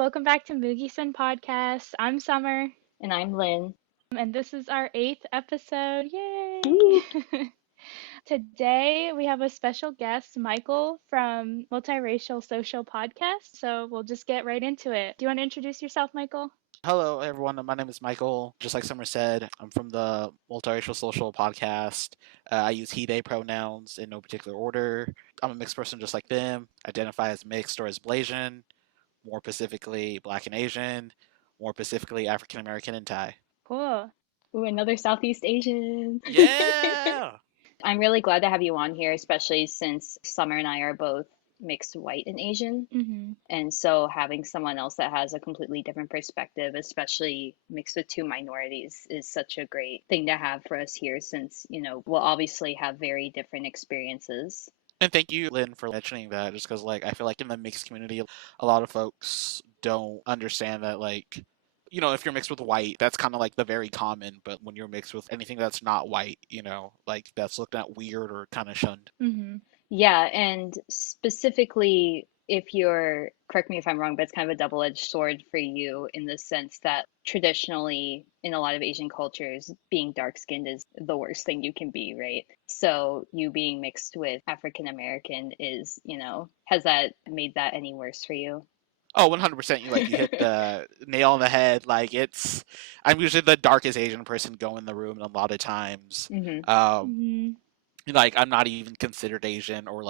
welcome back to Mugi-san Podcast. I'm Summer, And I'm Lynn. and this is our eighth episode. Yay! Woo! Today we have a special guest, Michael from Multiracial Social Podcast. So we'll just get right into it. Do you want to introduce yourself, Michael? Hello, everyone. My name is Michael. Just like Summer said, I'm from the Multiracial Social Podcast. I use he, they pronouns in no particular order. I'm a mixed person just like them. Identify as mixed or as Blasian, more specifically Black and Asian, more specifically African American and Thai. Cool. Ooh, another Southeast Asian. Yeah! I'm really glad to have you on here, especially since Summer and I are both mixed white and Asian. Mm-hmm. And so having someone else that has a completely different perspective, especially mixed with two minorities, is such a great thing to have for us here since, we'll obviously have very different experiences. And thank you, Lynn, for mentioning that, just because, I feel like in the mixed community, a lot of folks don't understand that, if you're mixed with white, that's kind of like the very common, but when you're mixed with anything that's not white, that's looked at weird or kind of shunned. Mm-hmm. Yeah, and specifically, if you're, correct me if I'm wrong, but it's kind of a double-edged sword for you in the sense that traditionally, in a lot of Asian cultures, being dark-skinned is the worst thing you can be, right? So you being mixed with African American is, has that made that any worse for you? Oh, 100%. You hit the nail on the head. I'm usually the darkest Asian person going in the room, and a lot of times, Mm-hmm. Mm-hmm. I'm not even considered Asian or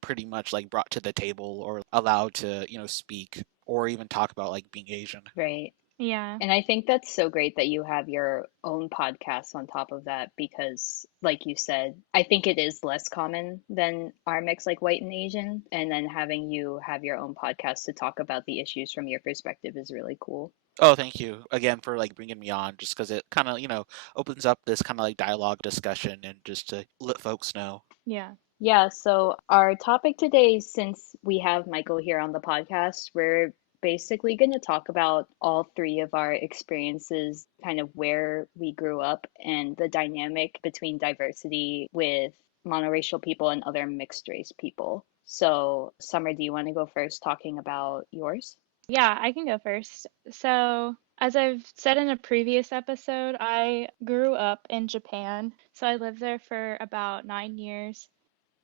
pretty much brought to the table or allowed to, speak or even talk about being Asian. Right. Yeah. And I think that's so great that you have your own podcast on top of that because, like you said, I think it is less common than our mix, like white and Asian. And then having you have your own podcast to talk about the issues from your perspective is really cool. Oh, thank you again for bringing me on, just because it kind of opens up this kind of dialogue discussion and just to let folks know. Yeah. Yeah, so our topic today, since we have Michael here on the podcast, we're basically going to talk about all three of our experiences, kind of where we grew up and the dynamic between diversity with monoracial people and other mixed race people. So, Summer, do you want to go first talking about yours? Yeah, I can go first. So, as I've said in a previous episode, I grew up in Japan. So I lived there for about 9 years.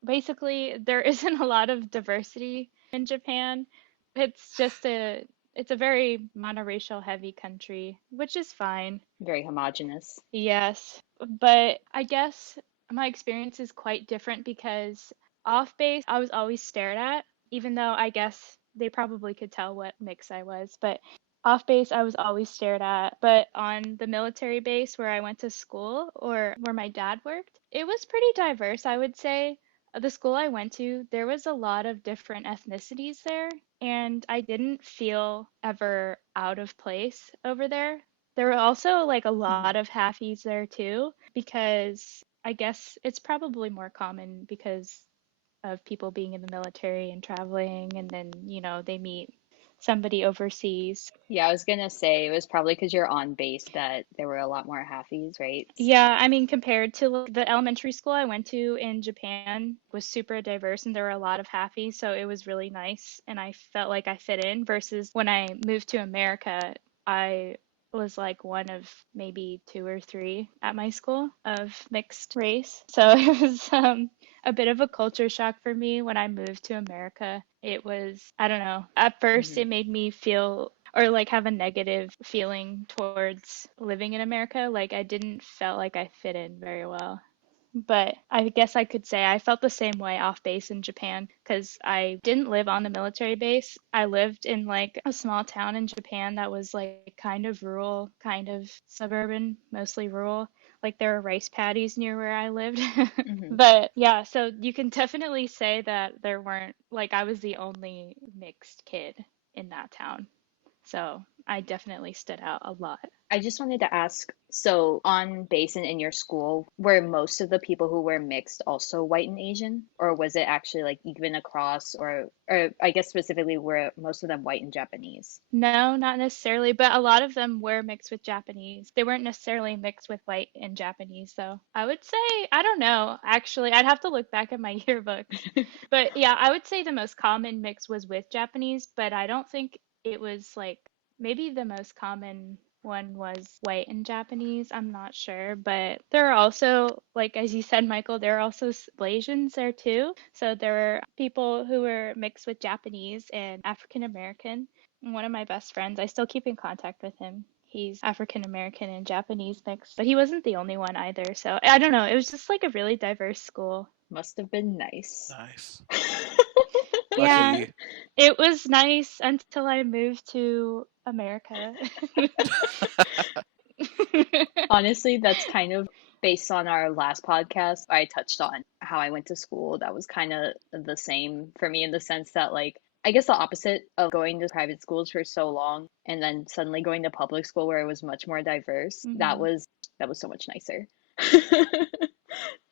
Basically, there isn't a lot of diversity in Japan. It's just it's a very monoracial heavy country, which is fine. Very homogenous. Yes, but I guess my experience is quite different because off base I was always stared at, even though I guess they probably could tell what mix I was, but off base I was always stared at. But on the military base where I went to school or where my dad worked, it was pretty diverse, I would say. The school I went to, there was a lot of different ethnicities there, and I didn't feel ever out of place over there. There were also like a Mhm. lot of halfies there too, because I guess it's probably more common because of people being in the military and traveling, and then, they meet somebody overseas. Yeah, I was gonna say it was probably because you're on base that there were a lot more halfies, right? Yeah, I mean, compared to like, the elementary school I went to in Japan was super diverse and there were a lot of halfies, so it was really nice and I felt like I fit in versus when I moved to America, I was like one of maybe two or three at my school of mixed race. So it was a bit of a culture shock for me when I moved to America. It was, I don't know, at first Hmm. it made me feel or like have a negative feeling towards living in America. Like I didn't felt like I fit in very well. But I guess I could say I felt the same way off base in Japan because I didn't live on the military base. I lived in like a small town in Japan that was like kind of rural, kind of suburban, mostly rural. Like there were rice paddies near where I lived. Hmm. But yeah, so you can definitely say that there weren't, like, I was the only mixed kid in that town. So I definitely stood out a lot. I just wanted to ask, so on base and in your school, were most of the people who were mixed also white and Asian, or was it actually like even across, or I guess specifically were most of them white and Japanese? No, not necessarily, but a lot of them were mixed with Japanese. They weren't necessarily mixed with white and Japanese, though. I would say, I don't know, actually, I'd have to look back at my yearbooks. But yeah, I would say the most common mix was with Japanese, but I don't think it was like maybe the most common one was white and Japanese. I'm not sure, but there are also, like as you said, Michael, there are also Malaysians there too. So there were people who were mixed with Japanese and African American. And one of my best friends, I still keep in contact with him. He's African American and Japanese mixed, but he wasn't the only one either. So I don't know. It was just like a really diverse school. Must have been nice. Nice. Yeah, Lucky. it was nice until I moved to America. Honestly, that's kind of based on our last podcast. I touched on how I went to school. That was kind of the same for me in the sense that, like, I guess the opposite of going to private schools for so long and then suddenly going to public school where it was much more diverse. Hmm. That was so much nicer.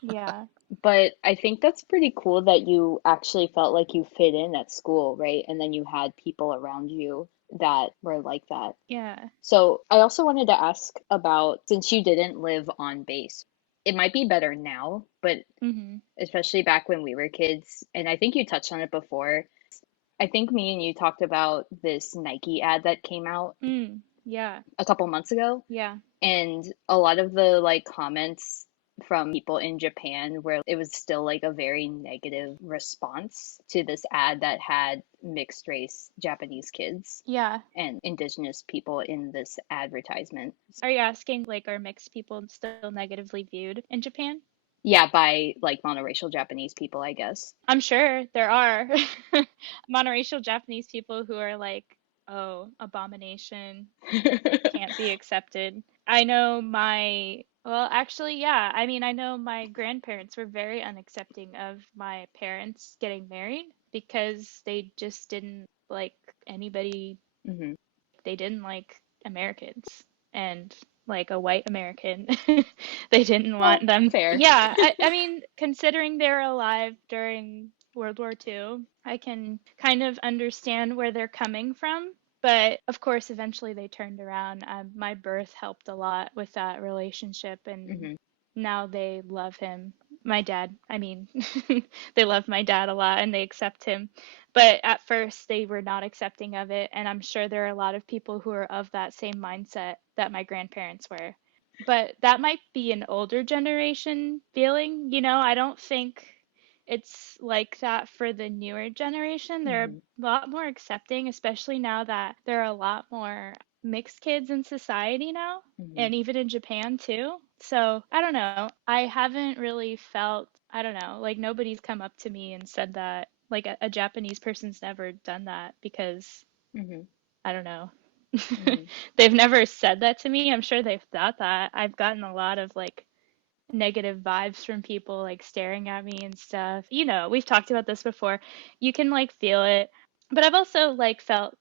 Yeah, But I think that's pretty cool that you actually felt like you fit in at school, right? And then you had people around you that were like that. yeah. So I also wanted to ask about, since you didn't live on base, it might be better now, but Hmm. especially back when we were kids, and I think you touched on it before. I think me and you talked about this Nike ad that came out Yeah, a couple months ago, yeah, and a lot of the like comments from people in Japan where it was still like a very negative response to this ad that had mixed race Japanese kids yeah. and indigenous people in this advertisement. Are you asking like are mixed people still negatively viewed in Japan? Yeah, by like monoracial Japanese people, I guess. I'm sure there are monoracial Japanese people who are like, oh, abomination, can't be accepted. I know well, actually, yeah. I mean, I know my grandparents were very unaccepting of my parents getting married because they just didn't like anybody, Hmm. they didn't like Americans and like a white American. They didn't Well, want them. fair. Yeah, I mean, considering they were alive during World War II, I can kind of understand where they're coming from. But of course, eventually they turned around. My birth helped a lot with that relationship, and Hmm. now they love him. My dad, I mean, they love my dad a lot and they accept him. But at first, they were not accepting of it. And I'm sure there are a lot of people who are of that same mindset that my grandparents were. But that might be an older generation feeling. I don't think it's like that for the newer generation. They're a Hmm. lot more accepting, especially now that there are a lot more mixed kids in society now, Hmm. and even in Japan too. So I don't know. I haven't really felt, I don't know, like nobody's come up to me and said that, like a Japanese person's never done that because Hmm. I don't know. Hmm. They've never said that to me. I'm sure they've thought that. I've gotten a lot of like negative vibes from people like staring at me and stuff. We've talked about this before. You can like feel it. But I've also like felt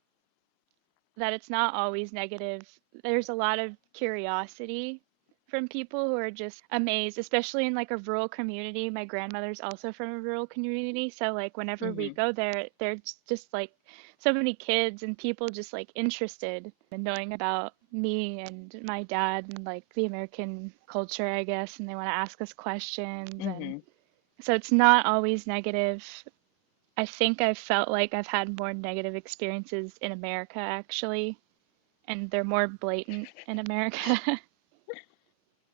that it's not always negative. There's a lot of curiosity from people who are just amazed, especially in like a rural community. My grandmother's also from a rural community, so like whenever we Hmm. go there, there's just like so many kids and people just like interested in knowing about me and my dad and like the American culture, I guess, and they want to ask us questions, and Hmm. so it's not always negative. I think I've felt like I've had more negative experiences in America actually, and they're more blatant in America.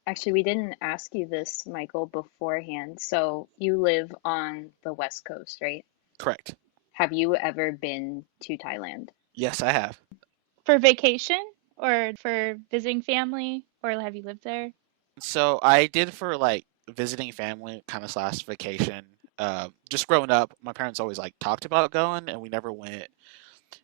Actually, we didn't ask you this, Michael, beforehand. So you live on the West Coast, right? Correct. Have you ever been to Thailand? Yes, I have. For vacation or for visiting family, or have you lived there? So I did for like visiting family, kind of slash vacation. Just growing up, my parents always like talked about going, and we never went.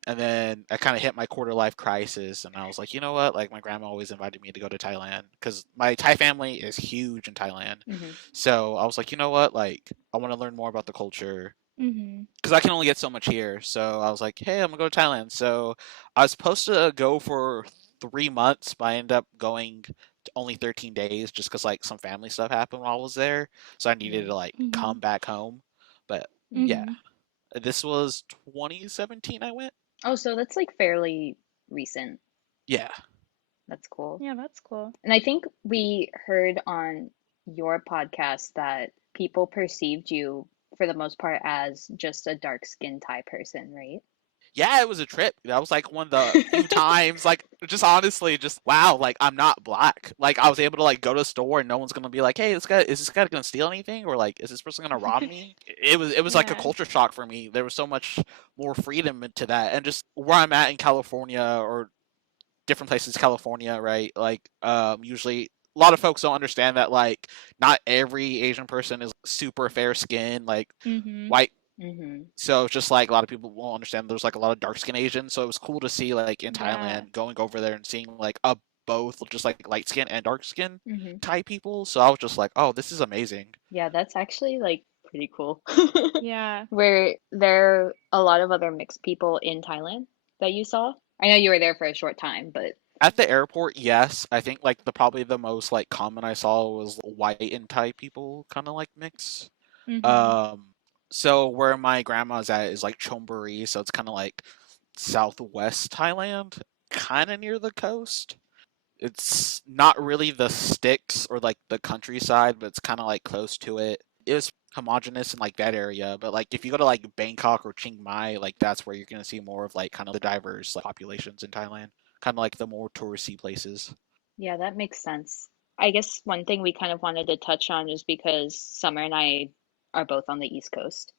And then I kind of hit my quarter life crisis, and I was like, you know what? Like my grandma always invited me to go to Thailand because my Thai family is huge in Thailand. Hmm. So I was like, you know what? Like I want to learn more about the culture Mm-hmm. because I can only get so much here. So I was like, hey, I'm gonna go to Thailand. So I was supposed to go for 3 months, but I ended up going to only 13 days just because like some family stuff happened while I was there. So I needed to like Mm-hmm. come back home. But yeah, Mm-hmm. this was 2017. I went. Oh, so that's like fairly recent. Yeah. That's cool. Yeah, that's cool. And I think we heard on your podcast that people perceived you for the most part as just a dark-skinned Thai person, right? Yeah, it was a trip. That was like one of the few times, like, just honestly, just wow, like I'm not black. Like I was able to like go to a store and no one's gonna be like, hey, this guy gonna steal anything, or like is this person gonna rob me? It was like a Yeah. culture shock for me. There was so much more freedom into that, and just where I'm at in California or different places, California, right? Like usually. A lot of folks don't understand that like not every Asian person is super fair skinned, like Mhm. white, Mm-hmm. so it's just like a lot of people won't understand there's like a lot of dark skinned Asians. So it was cool to see like in Yeah. Thailand going over there and seeing like a both just like light skin and dark skin Mm-hmm. Thai people. So I was just like, oh, this is amazing. Yeah, that's actually like pretty cool. Yeah. Were there a lot of other mixed people in Thailand that you saw? I know you were there for a short time, but At the airport, yes, I think like the probably the most like common I saw was white and Thai people kind of like mix. Mhm. Um, so where my grandma's at is like Chonburi, so it's kind of like southwest Thailand, kind of near the coast. It's not really the sticks or like the countryside, but it's kind of like close to it. It was homogenous in like that area, but like if you go to like Bangkok or Chiang Mai, like that's where you're gonna see more of like kind of the diverse like, populations in Thailand, kind of like the more touristy places. yeah, that makes sense. I guess one thing we kind of wanted to touch on is because Summer and I are both on the East Coast.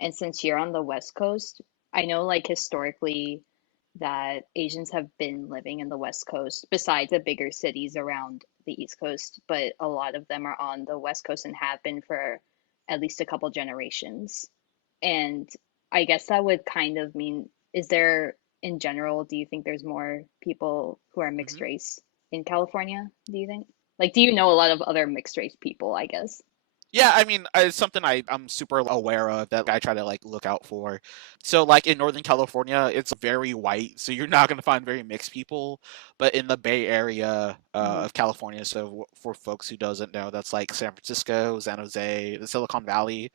And since you're on the West Coast, I know like historically that Asians have been living in the West Coast besides the bigger cities around the East Coast, but a lot of them are on the West Coast and have been for at least a couple generations. And I guess that would kind of mean, is there, in general, do you think there's more people who are mixed hmm race in California, do you think? Like, do you know a lot of other mixed race people, I guess? Yeah, I mean, it's something I'm super aware of that I try to like look out for. So, like in Northern California, it's very white, so you're not gonna find very mixed people. But in the Bay Area Hmm. of California, so for folks who doesn't know, that's like San Francisco, San Jose, the Silicon Valley.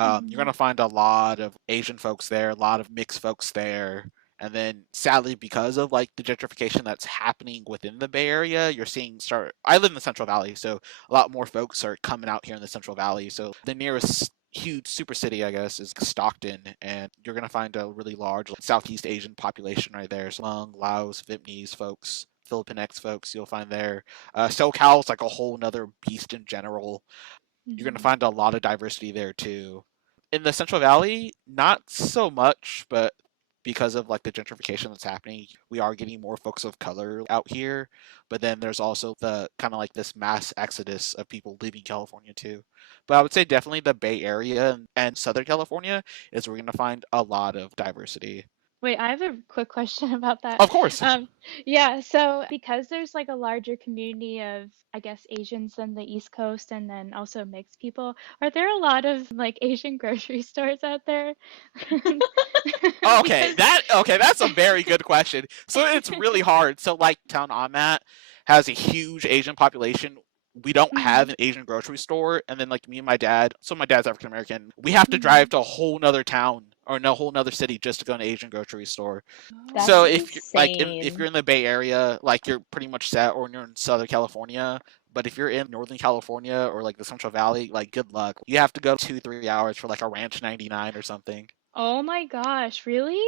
You're Mhm. gonna find a lot of Asian folks there, a lot of mixed folks there. And then sadly, because of like the gentrification that's happening within the Bay Area, you're seeing start I live in the Central Valley, so a lot more folks are coming out here in the Central Valley. So the nearest huge super city, I guess, is Stockton, and you're gonna find a really large like, Southeast Asian population right there. So Hmong, Laos, Vietnamese folks, Filipinx folks, you'll find there. SoCal's like a whole nother beast in general. You're gonna Mhm. find a lot of diversity there too. In the Central Valley, not so much, but because of like the gentrification that's happening, we are getting more folks of color out here. But then there's also the kind of like this mass exodus of people leaving California too. But I would say definitely the Bay Area and Southern California is where we're gonna find a lot of diversity. Wait, I have a quick question about that. Of course. Um, yeah, so because there's like a larger community of, I guess, Asians on the East Coast and then also mixed people, are there a lot of like Asian grocery stores out there? Okay, Because that's a very good question. So it's really hard. So like town I'm at has a huge Asian population. We don't have Mhm. an Asian grocery store, and then like me and my dad, so my dad's African American, we have to drive Mhm. to a whole nother town or no whole nother city just to go to an Asian grocery store. So That's Oh. if you're like if insane. you're in the Bay Area, like you're pretty much set, or you're in Southern California. But if you're in Northern California or like the Central Valley, like good luck. You have to go 2-3 hours for like a Ranch 99 or something. Oh my gosh, really?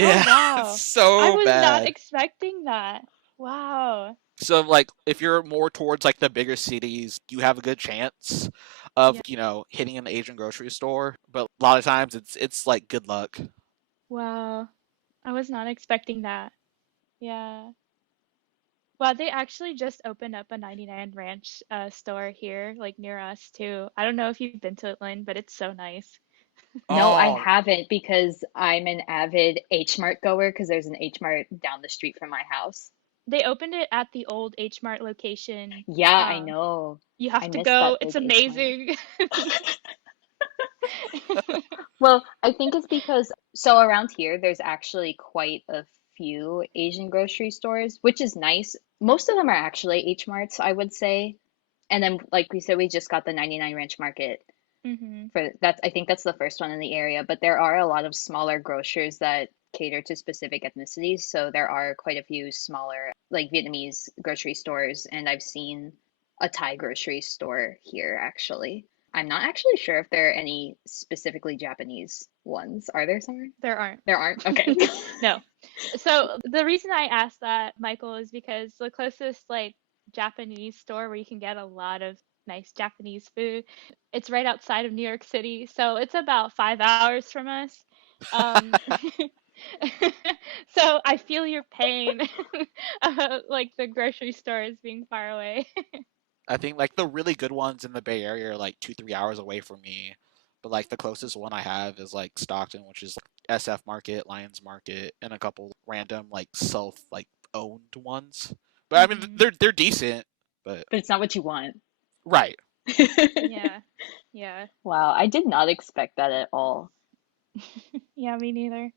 Oh Yeah, it's wow. I so was not bad. expecting that. Wow. So like if you're more towards like the bigger cities, you have a good chance of, Yeah. hitting an Asian grocery store, but a lot of times it's like good luck. Wow. I was not expecting that. Yeah. Well, they actually just opened up a 99 Ranch store here, like near us too. I don't know if you've been to it, Lynn, but it's so nice. No, I Oh, haven't because I'm an avid H Mart goer because there's an H Mart down the street from my house. They opened it at the old H Mart location. Yeah, I Um, know. you I have to miss go. that It's big H Mart. amazing. Well, I think it's because so around here there's actually quite a few Asian grocery stores, which is nice. Most of them are actually H Marts, I would say. And then like we said, we just got the 99 Ranch Market Hmm. for that. I think that's the first one in the area, but there are a lot of smaller grocers that cater to specific ethnicities. So there are quite a few smaller like Vietnamese grocery stores, and I've seen a Thai grocery store here actually. I'm not actually sure if there are any specifically Japanese ones. Are there some? There aren't. There aren't? Okay. No. So the reason I asked that, Michael, is because the closest like Japanese store where you can get a lot of nice Japanese food, it's right outside of New York City. So it's about 5 hours from us. Um, so I feel your pain, like the grocery store is being far away. I think like the really good ones in the Bay Area are like 2-3 hours away from me. But like the closest one I have is like Stockton, which is SF Market, Lions Market, and a couple random like self like owned ones. But I mean Hmm. they're decent, but But it's not what you want. right. Yeah. Yeah. Wow, I did not expect that at all. Yeah, me neither.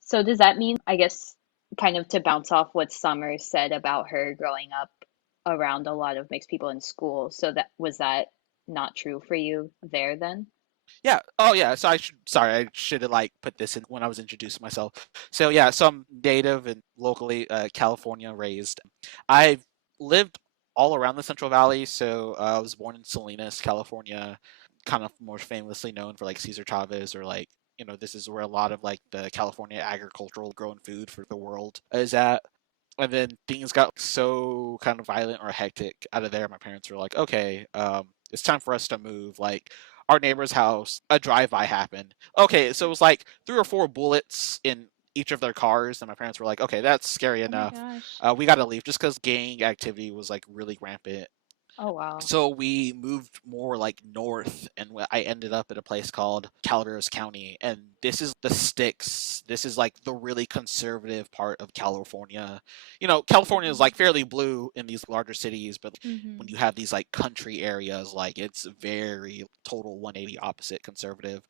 So does that mean, I guess, kind of to bounce off what Summer said about her growing up around a lot of mixed people in school, so that was that not true for you there then? Yeah. Oh yeah. So I should have like put this in when I was introducing myself. So yeah, so I'm native and locally California raised. I've lived all around the Central Valley. So I was born in Salinas, California, kind of more famously known for like Cesar Chavez or like this is where a lot of like the California agricultural growing food for the world is at. And then things got so kind of violent or hectic out of there. My parents were like, okay, it's time for us to move. Like our neighbor's house, a drive-by happened. Okay, so it was like 3 or 4 bullets in each of their cars, and my parents were like, okay, that's scary Oh my enough. gosh. We got to leave just because gang activity was like really rampant. Oh wow. So we moved more like north, and I ended up at a place called Calaveras County, and this is the sticks. This is like the really conservative part of California. California is like fairly blue in these larger cities, but when Mm-hmm. you have these like country areas, like it's very total 180 opposite conservative.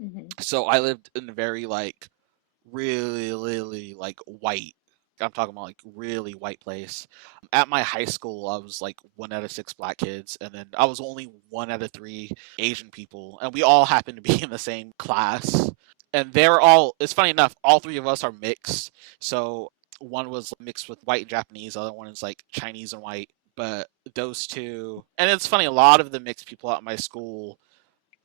Hmm. So I lived in a very like really, really like white. I'm talking about like really white place. At my high school, I was like 1 out of 6 black kids, and then I was only 1 out of 3 Asian people, and we all happened to be in the same class. And they're all. It's funny enough, all 3 of us are mixed. So one was mixed with white and Japanese, the other one is like Chinese and white. But those two, and it's funny, a lot of the mixed people at my school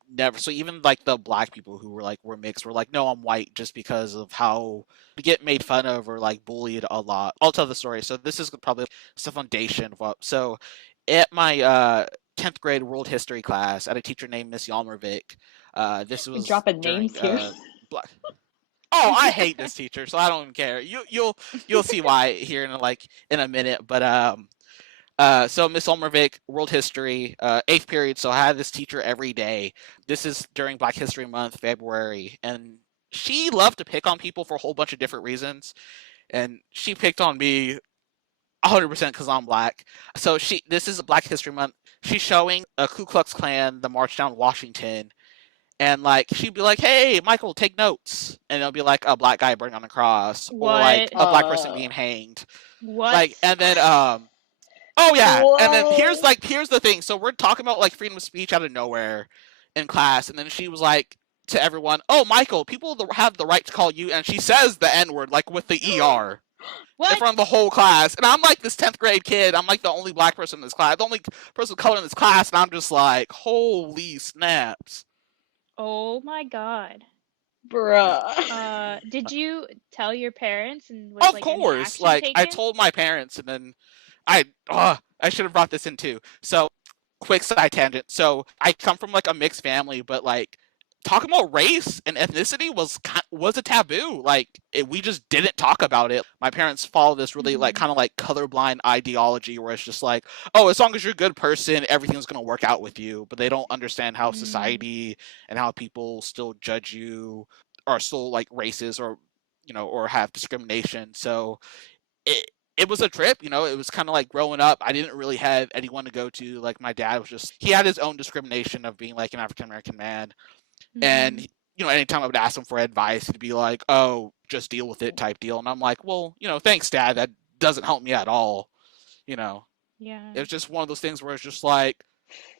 never. So even like the black people who were mixed were like, no, I'm white, just because of how we get made fun of or like bullied a lot. I'll tell the story. So this is probably the foundation of what. So at my 10th grade world history class, I had a teacher named Miss Yalmervik. This You're was dropping names during here. black. Oh, I hate this teacher, so I don't even care. You'll see why here in a minute. But so Miss Olmervik, world history, 8th period. So I had this teacher every day. This is during Black History Month, February, and she loved to pick on people for a whole bunch of different reasons. And she picked on me 100% because I'm black. So this is Black History Month. She's showing a Ku Klux Klan, the March Down Washington, and like she'd be like, "Hey, Michael, take notes," and it'll be like a black guy burning on the cross or like What? a black person Uh, being hanged. What? Like, and then oh yeah, and then what? here's the thing. So we're talking about like freedom of speech out of nowhere in class, and then she was like to everyone, "Oh, Michael, people have the right to call you," and she says the N word like with the er in What? front of the whole class, and I'm like this 10th grade kid. I'm like the only black person in this class, the only person of color in this class, and I'm just like, holy snaps. Oh my God. Bruh. Did you tell your parents and was Of like any course, action like I taken? told my parents, and then I should have brought this in too. So quick side tangent. So I come from like a mixed family, but like talking about race and ethnicity was a taboo. Like we just didn't talk about it. My parents follow this really like Mm-hmm. kind of like colorblind ideology where it's just like, oh, as long as you're a good person, everything's gonna work out with you. But they don't understand how Mm, society and how people still judge you, are still like racist, or or have discrimination. So it was a trip. It was kind of like growing up. I didn't really have anyone to go to. Like my dad was just, he had his own discrimination of being like an African American man, and mm-hmm. anytime I would ask him for advice, he'd be like, "Oh, just deal with it," type deal. And I'm like, "Well, thanks, Dad. That doesn't help me at all." You know, Yeah. it's just one of those things where it's just like,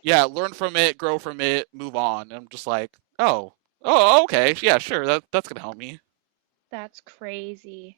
yeah, learn from it, grow from it, move on. And I'm just like, oh, okay, yeah, sure, that's gonna help me. That's crazy.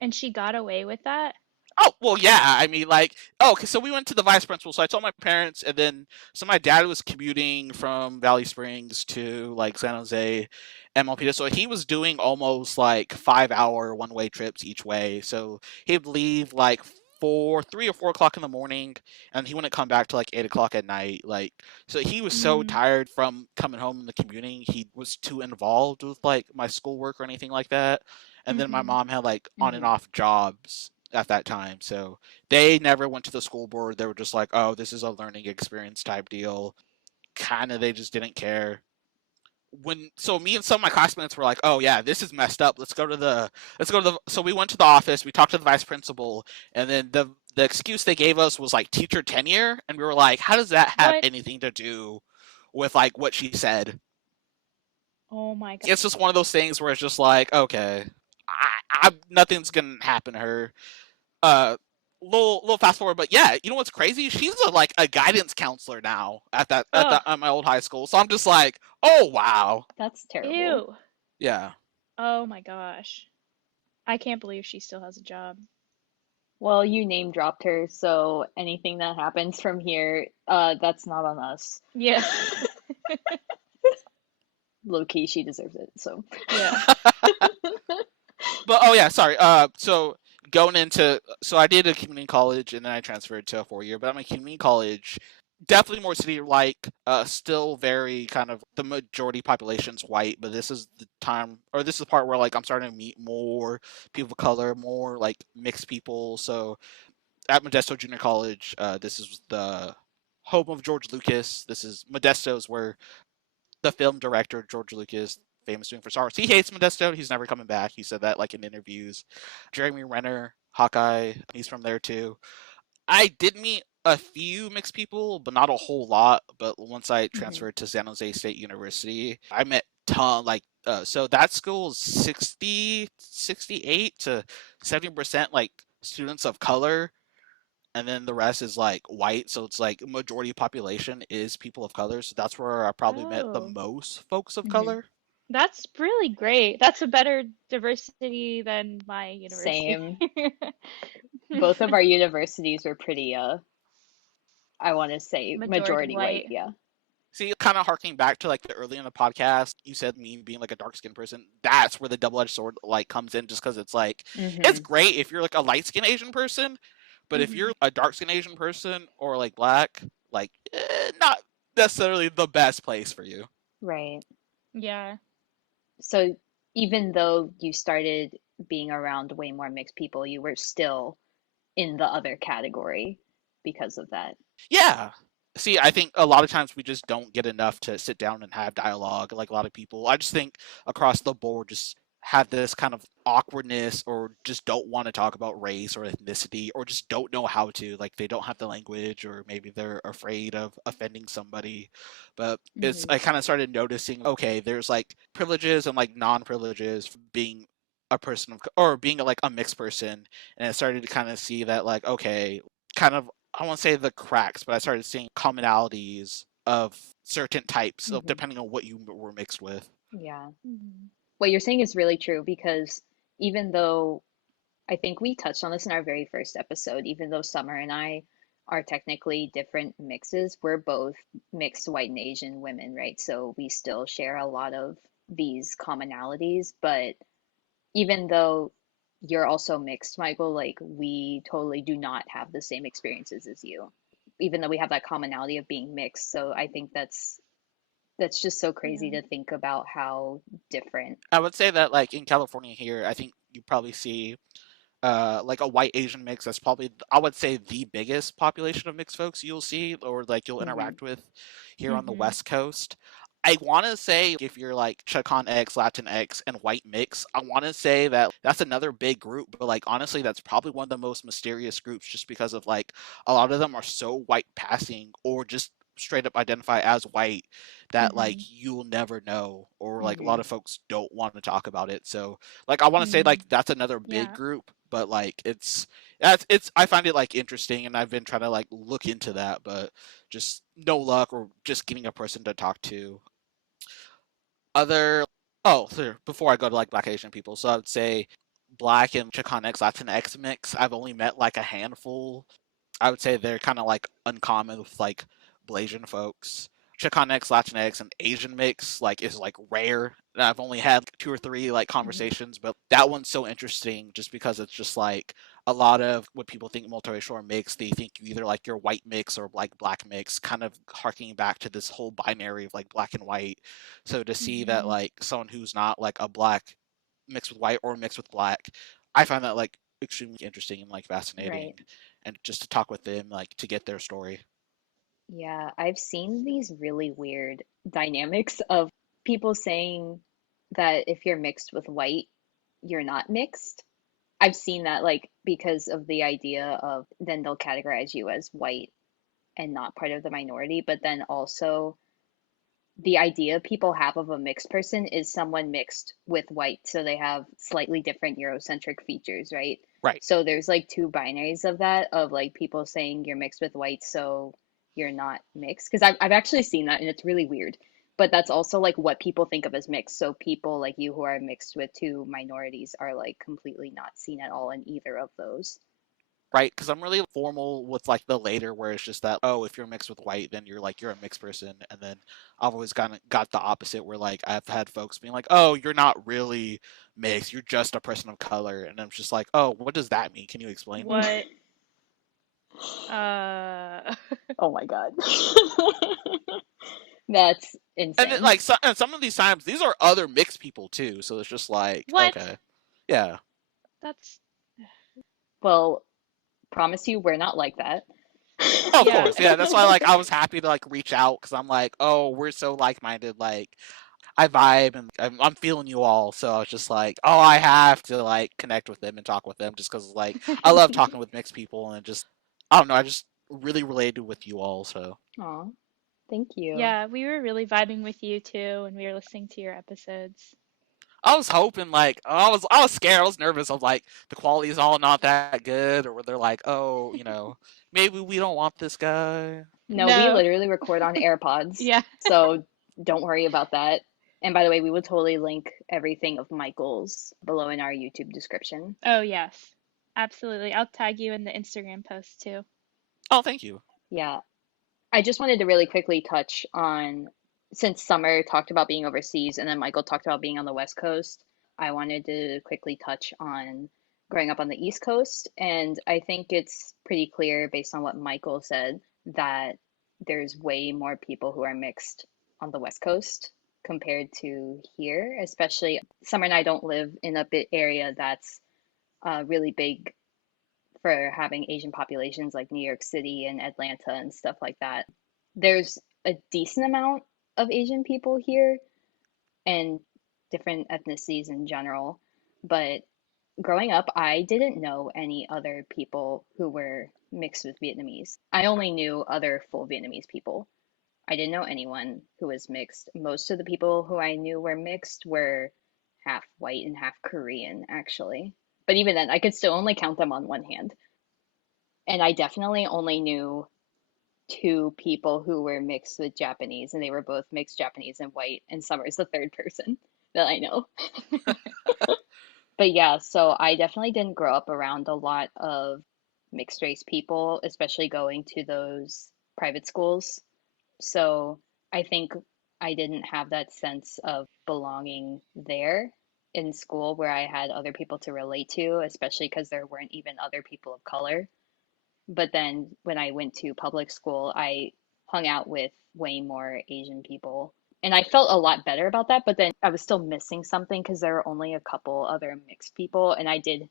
And she got away with that? Oh, well, yeah. I mean, like, oh, okay, so we went to the vice principal. So I told my parents, and then, so my dad was commuting from Valley Springs to, like, San Jose, MLP. So he was doing almost, like, 5-hour one-way trips each way. So he'd leave, like, 3 or 4 o'clock in the morning, and he wouldn't come back till, like, 8 o'clock at night. Like, so he was so Mm, tired from coming home and the commuting, he was too involved with, like, my schoolwork or anything like that. And then my mm-hmm. mom had, like, on and Hmm. off jobs at that time. So they never went to the school board. They were just like, oh, this is a learning experience type deal. Kind of, they just didn't care. So me and some of my classmates were like, oh yeah, this is messed up. So we went to the office, we talked to the vice principal, and then the excuse they gave us was like teacher tenure, and we were like, how does that have What? anything to do with like what she said? Oh my god. It's just one of those things where it's just like, okay, nothing's gonna happen to her. Little fast forward, but yeah, you know what's crazy? She's like a guidance counselor now Ugh. at my old high school. So I'm just like, oh wow, That's terrible. Ew. yeah. Oh my gosh. I can't believe she still has a job. Well, you name dropped her, so anything that happens from here, that's not on us. Yeah. Low key, she deserves it. So, Yeah. But oh yeah, sorry. So going into I did a community college and then I transferred to a 4-year. But I'm a community college, definitely more city like. Still very kind of the majority population's white, but this is the time, or this is the part where like I'm starting to meet more people of color, more like mixed people. So at Modesto Junior College, this is the home of George Lucas. This is Modesto's where the film director George Lucas, famous doing for Star Wars, he hates Modesto. He's never coming back. He said that like in interviews. Jeremy Renner, Hawkeye, he's from there too. I did meet a few mixed people, but not a whole lot. But once I hmm. transferred to San Jose State University, I met so that school is 68 to 70% like students of color, and then the rest is like white. So it's like majority population is people of color. So that's where I probably met the Oh. most folks of Hmm. color. That's really great. That's a better diversity than my university. Same. Both of our universities were pretty, I want to say Majority majority white. white. Yeah. See, kind of harking back to like the early in the podcast, you said me being like a dark skinned person. That's where the double edged sword like comes in, just because it's like it's Hmm. great if you're like a light skinned Asian person, but if Hmm. you're a dark skinned Asian person or like black, like not necessarily the best place for you. Right. Yeah. So even though you started being around way more mixed people, you were still in the other category because of that. Yeah. See, I think a lot of times we just don't get enough to sit down and have dialogue. Like a lot of people, I just think across the board, just have this kind of awkwardness or just don't want to talk about race or ethnicity or just don't know how to. Like they don't have the language or maybe they're afraid of offending somebody. But Hmm. I kind of started noticing, okay, there's like privileges and like non privileges for being a person of, or being like a mixed person. And I started to kind of see that, like, okay, kind of I won't say the cracks, but I started seeing commonalities of certain types of Hmm. depending on what you were mixed with. Yeah. Hmm. What you're saying is really true because even though I think we touched on this in our very first episode, even though Summer and I are technically different mixes, we're both mixed white and Asian women, right? So we still share a lot of these commonalities, but even though you're also mixed, Michael, like we totally do not have the same experiences as you, even though we have that commonality of being mixed. So I think that's just so crazy Yeah. to think about how different. I would say that like in California here, I think you probably see like a white Asian mix. That's probably I would say the biggest population of mixed folks you'll see or like you'll Hmm. interact with here on the Hmm. West Coast. I want to say if you're like Chicano X, Latin X, and white mix, I want to say that that's another big group. But like honestly, that's probably one of the most mysterious groups, just because of like a lot of them are so white passing or just straight up identify as white that like Hmm. you'll never know, or like a lot Hmm. of folks don't want to talk about it. So like I want to say like Hmm. that's another big Yeah. group, but like it's I find it like interesting, and I've been trying to like look into that, but just no luck or just getting a person to talk to. Other, oh, so before I go to like Black Asian people, so I would say Black and Chicanx Latinx mix, I've only met like a handful. I would say they're kind of like uncommon with like Blasian folks. Chicanx, Latinx, and Asian mix like is like rare. And I've only had 2 or 3 like Mhm. conversations, but that one's so interesting just because it's just like a lot of what people think multiracial or mixed. They think you either like your white mix or like black mix, kind of harking back to this whole binary of like black and white. So to see that Mhm. like someone who's not like a black mixed with white or mixed with black, I find that like extremely interesting and like fascinating, Right. and just to talk with them like to get their story. Yeah, I've seen these really weird dynamics of people saying that if you're mixed with white, you're not mixed. I've seen that like because of the idea of then they'll categorize you as white and not part of the minority, but then also the idea people have of a mixed person is someone mixed with white, so they have slightly different Eurocentric features, right? Right. So there's like two binaries of that, of like people saying you're mixed with white, so you're not mixed. Because I've actually seen that and it's really weird. But that's also like what people think of as mixed. So people like you who are mixed with two minorities are like completely not seen at all in either of those. Right, because I'm really formal with like the later where it's just that, oh, if you're mixed with white, then you're a mixed person. And then I've always got the opposite where like I've had folks being like, oh, you're not really mixed, you're just a person of color. And I'm just like, oh, what does that mean? Can you explain? What? Uh, Oh my God. That's And it, insane. like and some of these times these are other mixed people too, so it's just like, what? okay. Yeah. That's Well, promise you we're not like that. Oh, of yeah. course. Yeah, that's why like I was happy to like reach out because I'm like, oh, we're so like-minded. Like I vibe and I'm feeling you all. So I was just like, oh, I have to like connect with them and talk with them just because like I love talking with mixed people and just I don't know, I just really related with you all. So Aw, thank you. Yeah, we were really vibing with you too when we were listening to your episodes. I was hoping like I was scared, I was nervous of like the quality is all not that good or they're like, oh, maybe we don't want this guy. No, we No. literally record on AirPods, Yeah. so don't worry about that. And by the way, we will totally link everything of Michael's below in our YouTube description. Oh, yes. Absolutely. I'll tag you in the Instagram post too. Oh, thank you. Yeah, I just wanted to really quickly touch on, since Summer talked about being overseas and then Michael talked about being on the West Coast, I wanted to quickly touch on growing up on the East Coast. And I think it's pretty clear based on what Michael said that there's way more people who are mixed on the West Coast compared to here, especially Summer and I don't live in a bit area that's really big for having Asian populations like New York City and Atlanta and stuff like that. There's a decent amount of Asian people here and different ethnicities in general, but growing up, I didn't know any other people who were mixed with Vietnamese. I only knew other full Vietnamese people. I didn't know anyone who was mixed. Most of the people who I knew were mixed were half white and half Korean, actually. But even then, I could still only count them on one hand. And I definitely only knew two people who were mixed with Japanese, and they were both mixed Japanese and white, and Summer is the third person that I know. But yeah, so I definitely didn't grow up around a lot of mixed race people, especially going to those private schools. So I think I didn't have that sense of belonging there in school where I had other people to relate to, especially because there weren't even other people of color. But then when I went to public school, I hung out with way more Asian people. And I felt a lot better about that, but then I was still missing something because there were only a couple other mixed people, and I did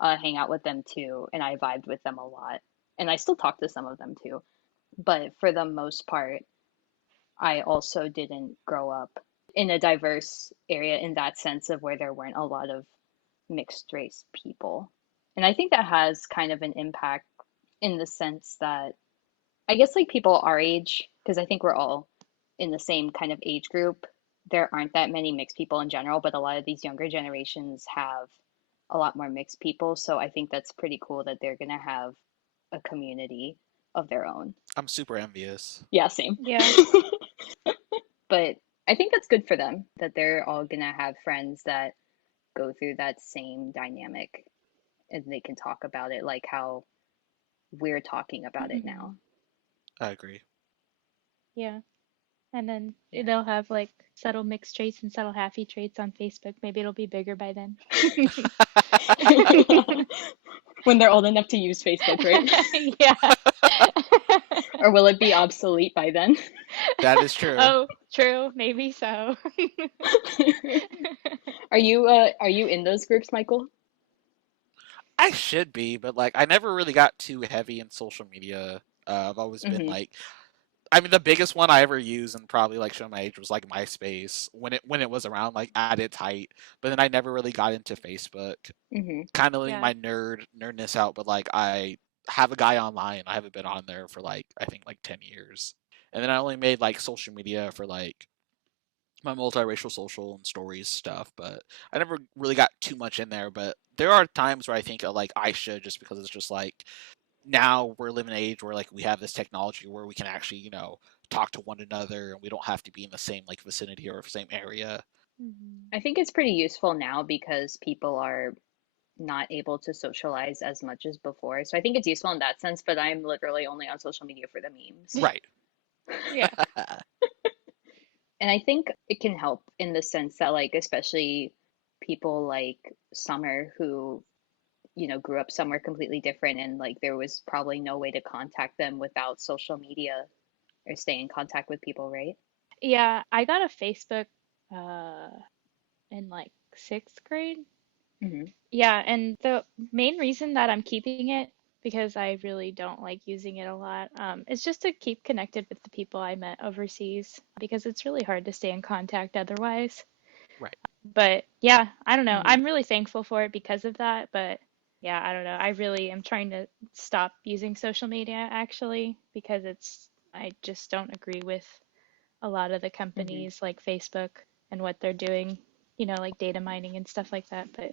hang out with them too, and I vibed with them a lot. And I still talk to some of them too. But for the most part, I also didn't grow up in a diverse area in that sense of where there weren't a lot of mixed race people. And I think that has kind of an impact in the sense that I guess like people our age, because I think we're all in the same kind of age group, there aren't that many mixed people in general, but a lot of these younger generations have a lot more mixed people. So I think that's pretty cool that they're going to have a community of their own. I'm super envious. Yeah, same. Yeah. But I think that's good for them that they're all going to have friends that go through that same dynamic and they can talk about it like how we're talking about it now. Hmm. I agree. Yeah. And then Yeah. they'll have like subtle mixed traits and subtle happy traits on Facebook. Maybe it'll be bigger by then. When they're old enough to use Facebook, right? Yeah. Or will it be obsolete by then? That is true. Oh, true. Maybe so. Are you in those groups, Michael? I should be, but like I never really got too heavy in social media. I've always been Hmm. like, I mean, the biggest one I ever used and probably like show my age was like MySpace when it was around like at its height. But then I never really got into Facebook. Hmm. Kind of letting Yeah. my nerdness out, but like I have a guy online. I haven't been on there for like I think like 10 years, and then I only made like social media for like my multiracial social and stories stuff, but I never really got too much in there. But there are times where I think like I should, just because it's just like now we're living in an age where like we have this technology where we can actually talk to one another and we don't have to be in the same like vicinity or same area. Hmm. I think it's pretty useful now because people are not able to socialize as much as before. So I think it's useful in that sense, but I'm literally only on social media for the memes. Right. Yeah. And I think it can help in the sense that, like, especially people like Summer who, grew up somewhere completely different and like there was probably no way to contact them without social media or stay in contact with people, right? Yeah. I got a Facebook uh in like sixth grade. Hmm. Yeah, and the main reason that I'm keeping it, because I really don't like using it a lot, is just to keep connected with the people I met overseas, because it's really hard to stay in contact otherwise. Right. But yeah, I don't know. Hmm. I'm really thankful for it because of that. But yeah, I don't know. I really am trying to stop using social media actually, because I just don't agree with a lot of the Hmm. companies like Facebook and what they're doing, like data mining and stuff like that. But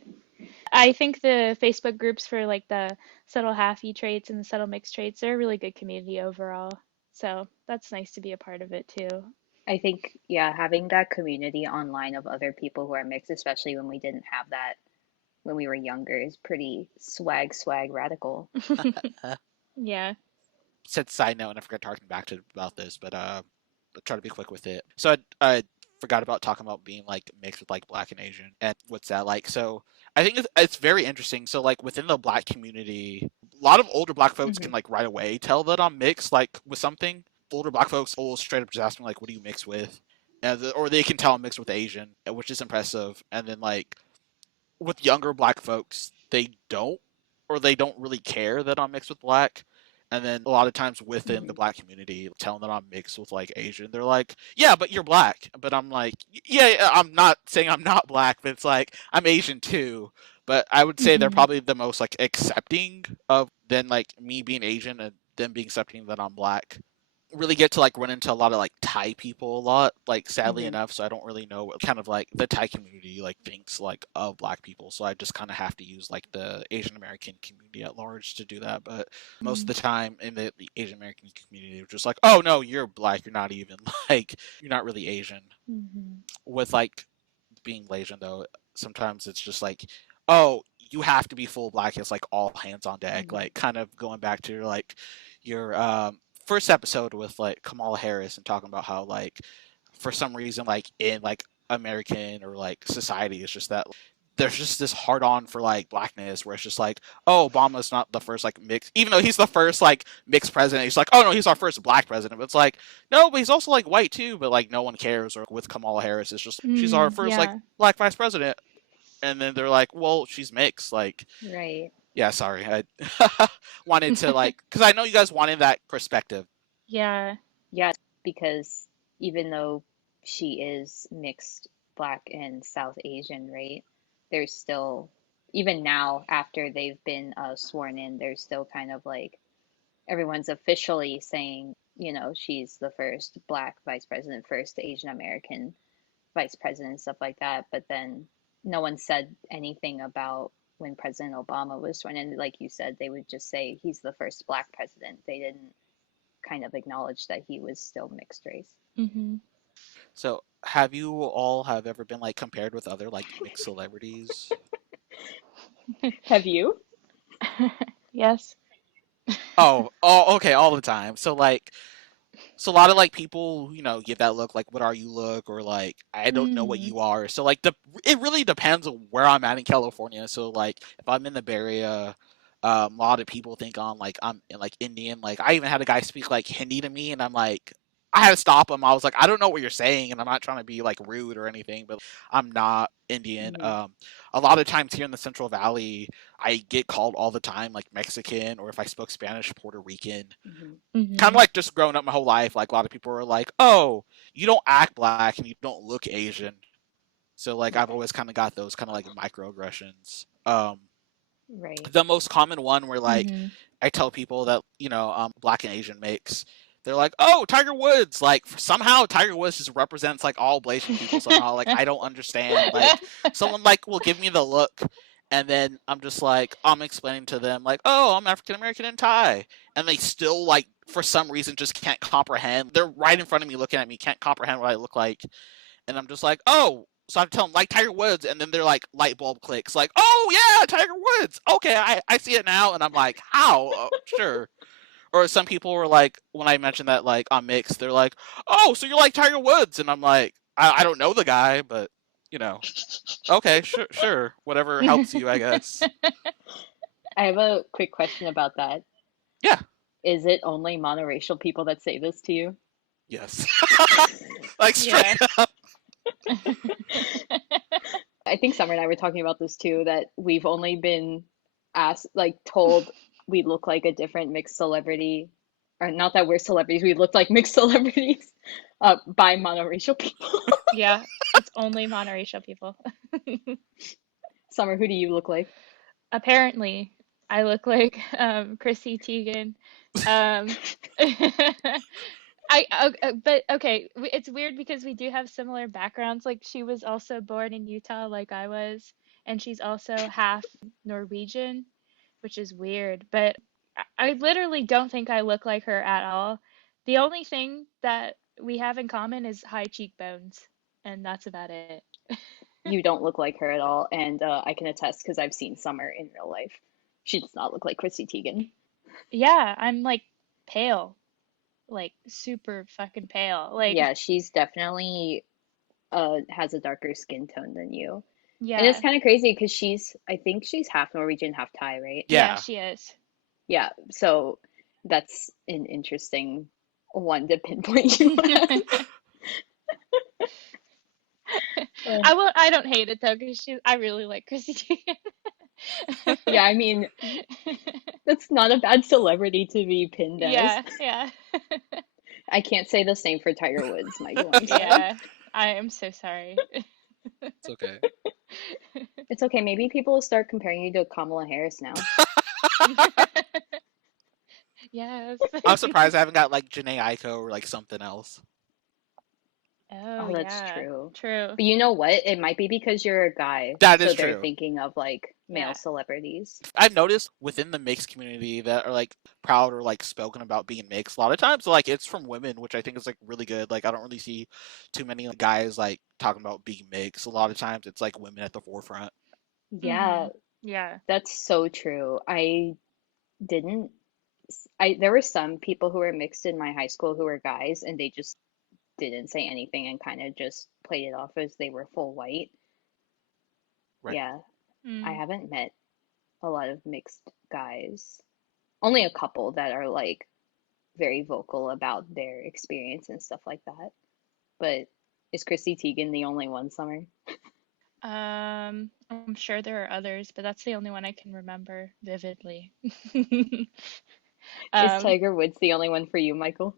I think the Facebook groups for like the subtle halfy traits and the subtle mixed traits, they're a really good community overall. So that's nice to be a part of it too. I think, yeah, having that community online of other people who are mixed, especially when we didn't have that when we were younger, is pretty swag radical. Yeah. Said side note, and I forgot talking back to about this, but I'll try to be quick with it. So I forgot about talking about being like mixed with like black and Asian, and what's that like? So I think it's very interesting. So like within the black community, a lot of older black folks Hmm. can like right away tell that I'm mixed like with something. Older black folks will straight up just ask me like, "What do you mix with?" Or they can tell I'm mixed with Asian, which is impressive. And then like with younger black folks, they don't, or they don't really care that I'm mixed with black. And then a lot of times within the Hmm. black community, telling that I'm mixed with like Asian, they're like, "Yeah, but you're black." But I'm like, "Yeah, I'm not saying I'm not black, but it's like I'm Asian too." But I would say they're Hmm. probably the most like accepting of than like me being Asian and them being accepting that I'm black. Really get to like run into a lot of like Thai people a lot, like sadly Hmm. enough. So I don't really know what kind of like the Thai community like thinks like of black people. So I just kind of have to use like the Asian American community at large to do that. But most of the time in the Asian American community, they're just like, "Oh no, you're black. You're not even like you're not really Asian." Hmm. With like being Asian though, sometimes it's just like, "Oh, you have to be full black." It's like all hands on deck. Hmm. Like kind of going back to like your first episode with like Kamala Harris and talking about how like for some reason like in like American or like society it's just that there's just this hard on for like blackness where it's just like, oh, Obama's not the first like mixed, even though he's the first like mixed president. He's like, oh no, he's our first black president. But it's like, no, but he's also like white too. But like no one cares. Or with Kamala Harris, it's just she's our Mm, first like yeah. black vice president. And then they're like, well, she's mixed. Like, Right. yeah, sorry, I wanted to like because I know you guys wanted that perspective. Yeah. Yeah, because even though she is mixed Black and South Asian, right? There's still, even now after they've been sworn in, there's still kind of like everyone's officially saying, she's the first Black vice president, first Asian American vice president, stuff like that. But then no one said anything about when President Obama was sworn in. Like you said, they would just say he's the first Black president. They didn't kind of acknowledge that he was still mixed race. Hmm. So, have you all have ever been like compared with other like mixed celebrities? Have you? Yes. Oh, okay, all the time. So a lot of like people, give that look like, "What are you?" look, or like, "I don't know what Mm. you are." So like it really depends on where I'm at in California. So like if I'm in the Bay Area, a lot of people think I'm like Indian. Like I even had a guy speak like Hindi to me, and I'm like, I had to stop him. I was like, I don't know what you're saying, and I'm not trying to be like rude or anything, but I'm not Indian. Hmm. A lot of times here in the Central Valley, I get called all the time like Mexican, or if I spoke Spanish, Puerto Rican. Hmm. Kind of Mhm. like just growing up my whole life, like a lot of people are like, "Oh, you don't act black and you don't look Asian." So like I've Right. always kind of got those kind of like microaggressions. Right. The most common one where like Mhm. I tell people that black and Asian mix, they're like, "Oh, Tiger Woods!" Like somehow Tiger Woods just represents like all Blasian people somehow. Like I don't understand. Like someone like will give me the look, and then I'm explaining to them like, "Oh, I'm African American and Thai," and they still like for some reason just can't comprehend. They're right in front of me looking at me, can't comprehend what I look like, and I'm just like, "Oh." So I tell them like Tiger Woods, and then they're like light bulb clicks, like, "Oh yeah, Tiger Woods. Okay, I see it now." And I'm like, "How? Sure." Or some people were like, when I mentioned that like I'm mixed, they're like, "Oh, so you're like Tiger Woods?" And I'm like, I don't know the guy, but you know, okay, sure, whatever helps you, I guess. I have a quick question about that. Yeah, Is it only monoracial people that say this to you? yes, like straight Yeah. up. I think Summer and I were talking about this too, that we've only been asked, like, told we look like a different mixed celebrity, or not that we're celebrities, we look like mixed celebrities, by monoracial people. Yeah. It's only monoracial people. Summer, who do you look like? Apparently, I look like Chrissy Teigen. Um, but okay, it's weird because we do have similar backgrounds. Like she was also born in Utah, like I was, and she's also half Norwegian, which is weird. But I literally don't think I look like her at all. The only thing that we have in common is high cheekbones, and that's about it. You don't look like her at all, and I can attest because I've seen Summer in real life. She does not look like Chrissy Teigen. Yeah, I'm like pale, like super fucking pale. Like, Yeah, she's definitely has a darker skin tone than you. And it's yeah, kind of crazy because I think she's half Norwegian, half Thai, right? yeah, Yeah, she is. Yeah, so that's an interesting one to pinpoint you as. Uh, I don't hate it though, because I really like Chrissy Teigen. yeah, I mean, that's not a bad celebrity to be pinned as. Yeah, yeah, I can't say the same for Tiger Woods, Michael. I'm sorry. yeah. I am so sorry. it's okay. It's okay. Maybe people will start comparing you to Kamala Harris now. Yes. I'm surprised I haven't got like Janae Aiko or like something else. Oh, Oh, that's yeah. true. True. But you know what? It might be because you're a guy, That so is they're true. thinking of like male Yeah. celebrities. I've noticed within the mixed community that are like proud or like spoken about being mixed. A lot of times, like it's from women, which I think is like really good. Like I don't really see too many like, guys like talking about being mixed. A lot of times, it's like women at the forefront. Yeah, Mm-hmm. Yeah. that's so true. Didn't, there were some people who were mixed in my high school who were guys, and they just didn't say anything and kind of just played it off as they were full white. Right. Yeah, I Mm. haven't met a lot of mixed guys. Only a couple that are like very vocal about their experience and stuff like that. But is Chrissy Teigen the only one, Summer? I'm sure there are others, but that's the only one I can remember vividly. Is Um, Tiger Woods the only one for you, Michael?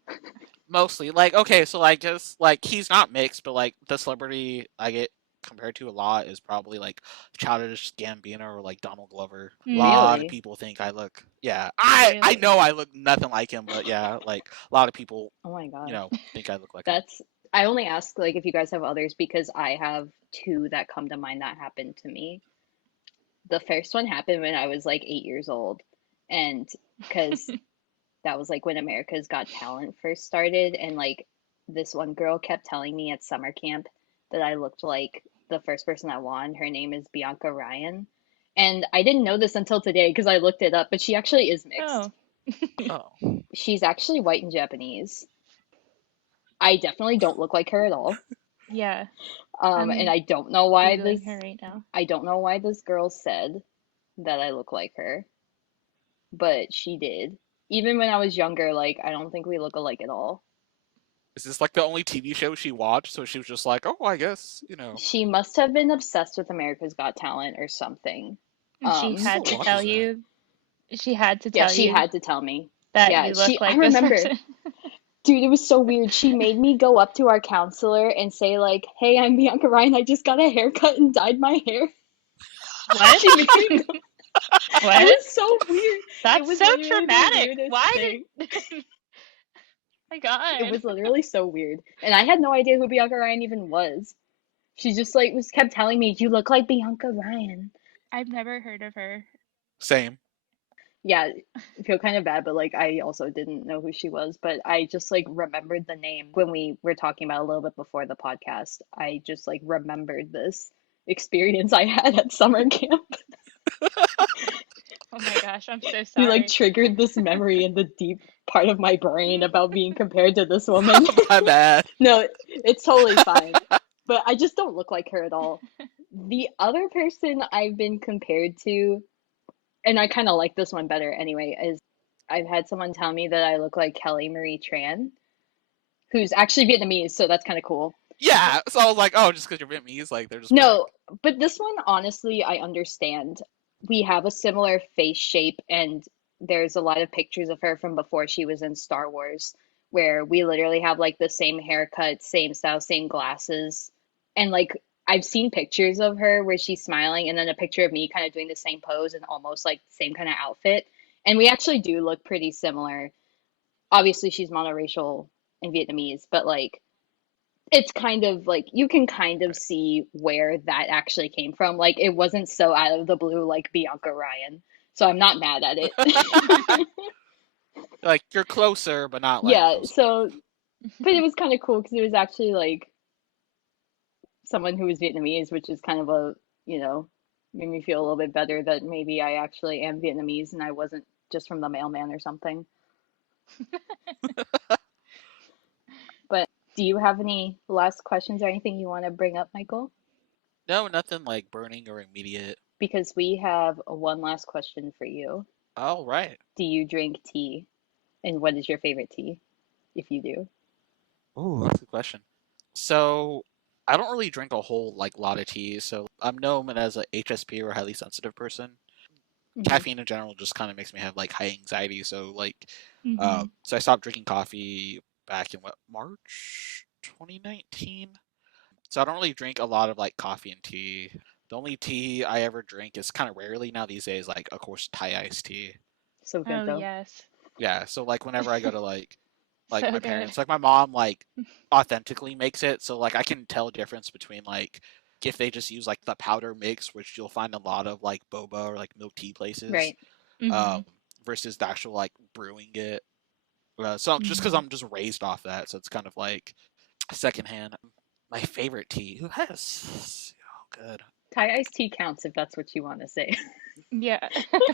Mostly, like okay, so like just like he's not mixed, but like the celebrity I get compared to a lot is probably like Childish Gambino or like Donald Glover. A mm, lot of Really? people think I look, yeah. I really? know I look nothing like him, but yeah, like a lot of people, Oh my God. think I look like him. That's, I only ask like if you guys have others because I have two that come to mind that happened to me. The first one happened when I was like 8 years old. And because that was like when America's Got Talent first started, and like this one girl kept telling me at summer camp that I looked like the first person that won. Her name is Bianca Ryan. And I didn't know this until today because I looked it up, but she actually is mixed. Oh. Oh. She's actually white and Japanese. I definitely don't look like her at all. Yeah. And I don't know why Googling her right now. I don't know why this girl said that I look like her, but she did. Even when I was younger, like, I don't think we look alike at all. Is this like the only TV show she watched? So she was just like, oh, I guess, She must have been obsessed with America's Got Talent or something. She had to watches tell that. you. She had to Yeah, tell she you had to tell me. that Yeah, you look like I remember. this person. Dude, it was so weird. She made me go up to our counselor and say, like, hey, I'm Bianca Ryan. I just got a haircut and dyed my hair. What? She made me go. What? It was so weird. That's was so literally the traumatic. weirdest Why thing. did? My God. It was literally so weird. And I had no idea who Bianca Ryan even was. She just, like, kept telling me, you look like Bianca Ryan. I've never heard of her. Same. Yeah, I feel kind of bad, but like I also didn't know who she was, but I just like remembered the name when we were talking about it a little bit before the podcast. I just like remembered this experience I had at summer camp. Oh my gosh, I'm so sorry. You like triggered this memory in the deep part of my brain about being compared to this woman. My bad. No, it's totally fine. But I just don't look like her at all. The other person I've been compared to, and I kind of like this one better anyway, is I've had someone tell me that I look like Kelly Marie Tran, who's actually Vietnamese, so that's kind of cool. Yeah, so I was like, oh, just because you're Vietnamese, like, they're just No, but this one, honestly, I understand. We have a similar face shape, and there's a lot of pictures of her from before she was in Star Wars, where we literally have like the same haircut, same style, same glasses, and like I've seen pictures of her where she's smiling and then a picture of me kind of doing the same pose and almost like same kind of outfit. And we actually do look pretty similar. Obviously, she's monoracial and Vietnamese, but like it's kind of like you can kind of see where that actually came from. Like it wasn't so out of the blue like Bianca Ryan. So I'm not mad at it. like you're closer, but not like Yeah, closer. so but it was kind of cool because it was actually like someone who was Vietnamese, which is kind of a, made me feel a little bit better that maybe I actually am Vietnamese and I wasn't just from the mailman or something. But do you have any last questions or anything you want to bring up, Michael? No, nothing like burning or immediate. Because we have one last question for you. All right. Do you drink tea? And what is your favorite tea, if you do? Ooh, that's a good question. So I don't really drink a whole lot of tea, so I'm known as a HSP or highly sensitive person. Mhm. Caffeine in general just kind of makes me have high anxiety, so Mhm. so I stopped drinking coffee back in March 2019. So I don't really drink a lot of coffee and tea. The only tea I ever drink is kind of rarely now these days, of course, Thai iced tea. So good Oh though. yes. Yeah, so whenever I go to So my good. parents, my mom authentically makes it, so I can tell the difference between if they just use the powder mix, which you'll find a lot of boba or milk tea places, Right. Mhm. versus the actual brewing it. So just because I'm just raised off that, so it's kind of secondhand. My favorite tea. Who has? Oh, good. Thai iced tea counts if that's what you want to say. Yeah.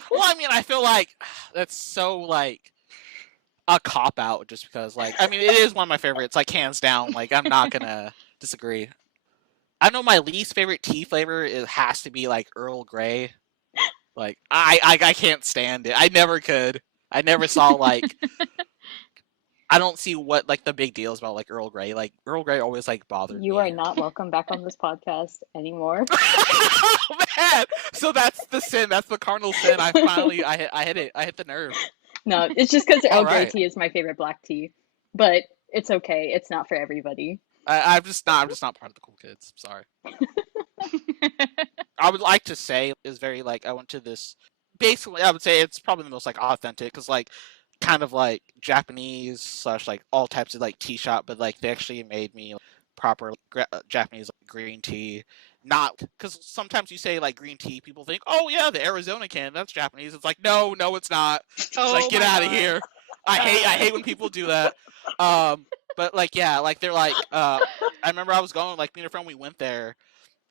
Well, I mean, I feel like that's so a cop out, just because I mean, it is one of my favorites, hands down. I'm not gonna disagree. I know my least favorite tea flavor has to be Earl Grey. I can't stand it. I never could. I never saw I don't see what the big deal is about Earl Grey. Earl Grey always bothered You me. are not welcome back on this podcast anymore. Oh, man! So that's the sin. That's the cardinal sin. I finally I hit it. I hit the nerve. No, it's just because Earl Grey Alright. tea is my favorite black tea. But it's okay. It's not for everybody. I'm just not part of the cool kids. Sorry. I would like to say is very I went to this. Basically, I would say it's probably the most authentic because kind of Japanese slash all types of tea shop, but they actually made me proper Japanese green tea. Not because sometimes you say green tea, people think, oh yeah, the Arizona can, that's Japanese. It's no, it's not. It's Oh get my out of God. here. I hate when people do that. But like, yeah, like they're like, I remember I was going, like, me and a friend, we went there,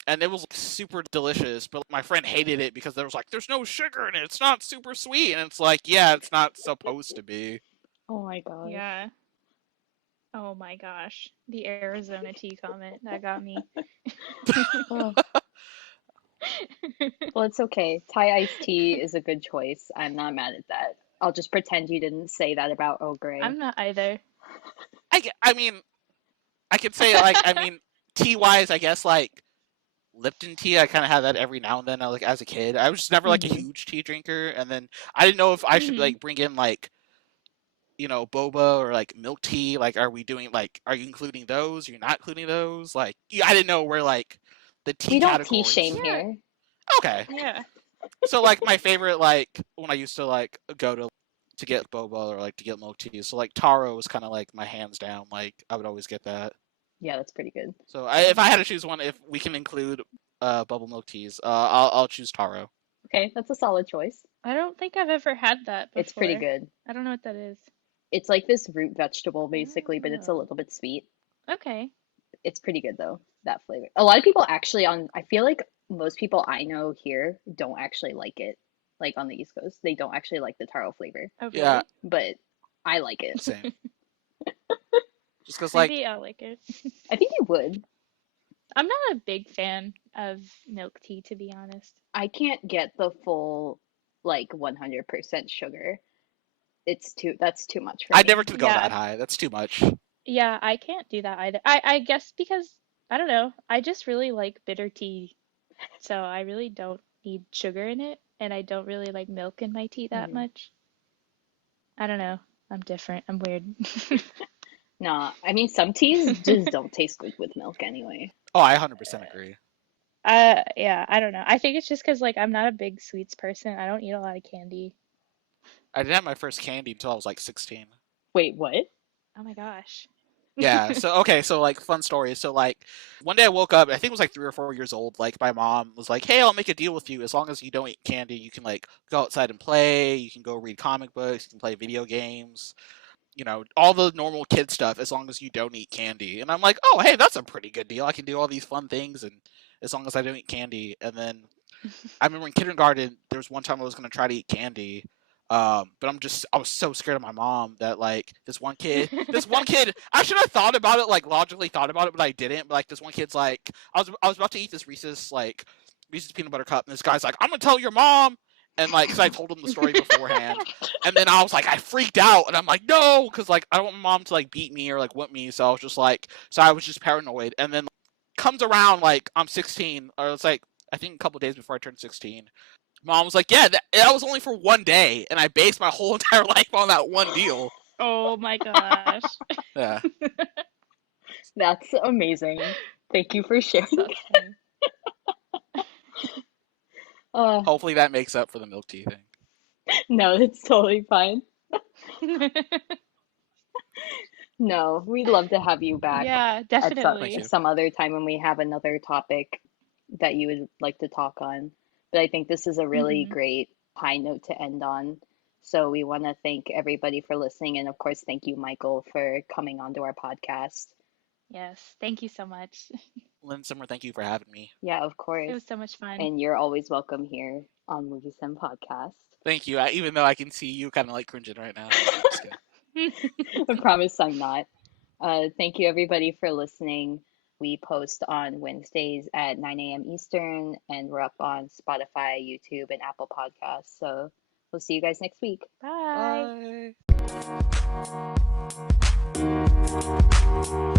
and it was like, super delicious. But my friend hated it because there was like, there's no sugar in it. It's not super sweet, and it's like, yeah, it's not supposed to be. Oh my gosh. Yeah. Oh my gosh. The Arizona tea comment. That got me. Oh. Well, it's okay. Thai iced tea is a good choice. I'm not mad at that. I'll just pretend you didn't say that about Earl Grey. I'm not either. I mean, I could say, like, I mean, tea-wise, I guess, like, Lipton tea, I kind of had that every now and then, like, as a kid. I was just never, like, a huge tea drinker, and then I didn't know if I should, like, bring in, like, you know, boba or, like, milk tea. Like, are we doing, like, are you including those? Are you not including those? Like, I didn't know where, like, the tea We don't tea categories. shame here. Okay. Yeah. So, like, my favorite, like, when I used to, like, go to get boba or, like, to get milk tea. So, like, taro was kind of, like, my hands down. Like, I would always get that. Yeah, that's pretty good. So, if I had to choose one, if we can include bubble milk teas, I'll choose taro. Okay, that's a solid choice. I don't think I've ever had that before. It's pretty good. I don't know what that is. It's like this root vegetable, basically, but it's a little bit sweet. Okay. It's pretty good, though, that flavor. A lot of people actually I feel like most people I know here don't actually like it. Like, on the East Coast, they don't actually like the taro flavor. Oh, really? Yeah. But I like it. Same. Just because, like, Maybe I'll like it. I think you would. I'm not a big fan of milk tea, to be honest. I can't get the full, like, 100% sugar. That's too much for I me. never could go Yeah. that high. That's too much. Yeah, I can't do that either. I guess because, I don't know, I just really like bitter tea. So I really don't need sugar in it, and I don't really like milk in my tea that much. I don't know. I'm different. I'm weird. Nah, I mean, some teas just don't taste good with milk anyway. Oh, I 100% agree. Yeah, I don't know. I think it's just because, like, I'm not a big sweets person. I don't eat a lot of candy. I didn't have my first candy until I was like 16. Wait, what? Oh my gosh. Yeah. So okay. So like, fun story. So like, one day I woke up. I think it was like 3 or 4 years old. Like, my mom was like, "Hey, I'll make a deal with you. As long as you don't eat candy, you can like go outside and play. You can go read comic books. You can play video games. You know, all the normal kid stuff. As long as you don't eat candy." And I'm like, "Oh, hey, that's a pretty good deal. I can do all these fun things, and as long as I don't eat candy." And then I remember in kindergarten, there was one time I was going to try to eat candy. But I was so scared of my mom that, like, this one kid, I should have thought about it, like, logically thought about it, but I didn't. But, like, this one kid's like, I was about to eat this Reese's peanut butter cup, and this guy's like, "I'm going to tell your mom." And, like, because I told him the story beforehand. And then I was like, I freaked out, and I'm like, no, because, like, I don't want my mom to, like, beat me or, like, whip me. So I was just paranoid. And then, comes around, like, I'm 16, or it's like, I think a couple days before I turned 16. Mom was like, "Yeah, that was only for one day, and I based my whole entire life on that one deal." Oh my gosh. Yeah. That's amazing. Thank you for sharing. That's funny. Hopefully that makes up for the milk tea thing. No, it's totally fine. Yeah, No, we'd love to have you back at definitely. some other time when we have another topic that you would like to talk on. But I think this is a really great high note to end on. So we want to thank everybody for listening. And of course, thank you, Michael, for coming onto our podcast. Yes, thank you so much. Lynn Simmer, thank you for having me. Yeah, of course. It was so much fun. And you're always welcome here on Movie Sim Podcast. Thank you. Even though I can see you kind of like cringing right now. Just kidding. I promise I'm not. Thank you, everybody, for listening. We post on Wednesdays at 9 a.m. Eastern, and we're up on Spotify, YouTube, and Apple Podcasts. So we'll see you guys next week. Bye. Bye.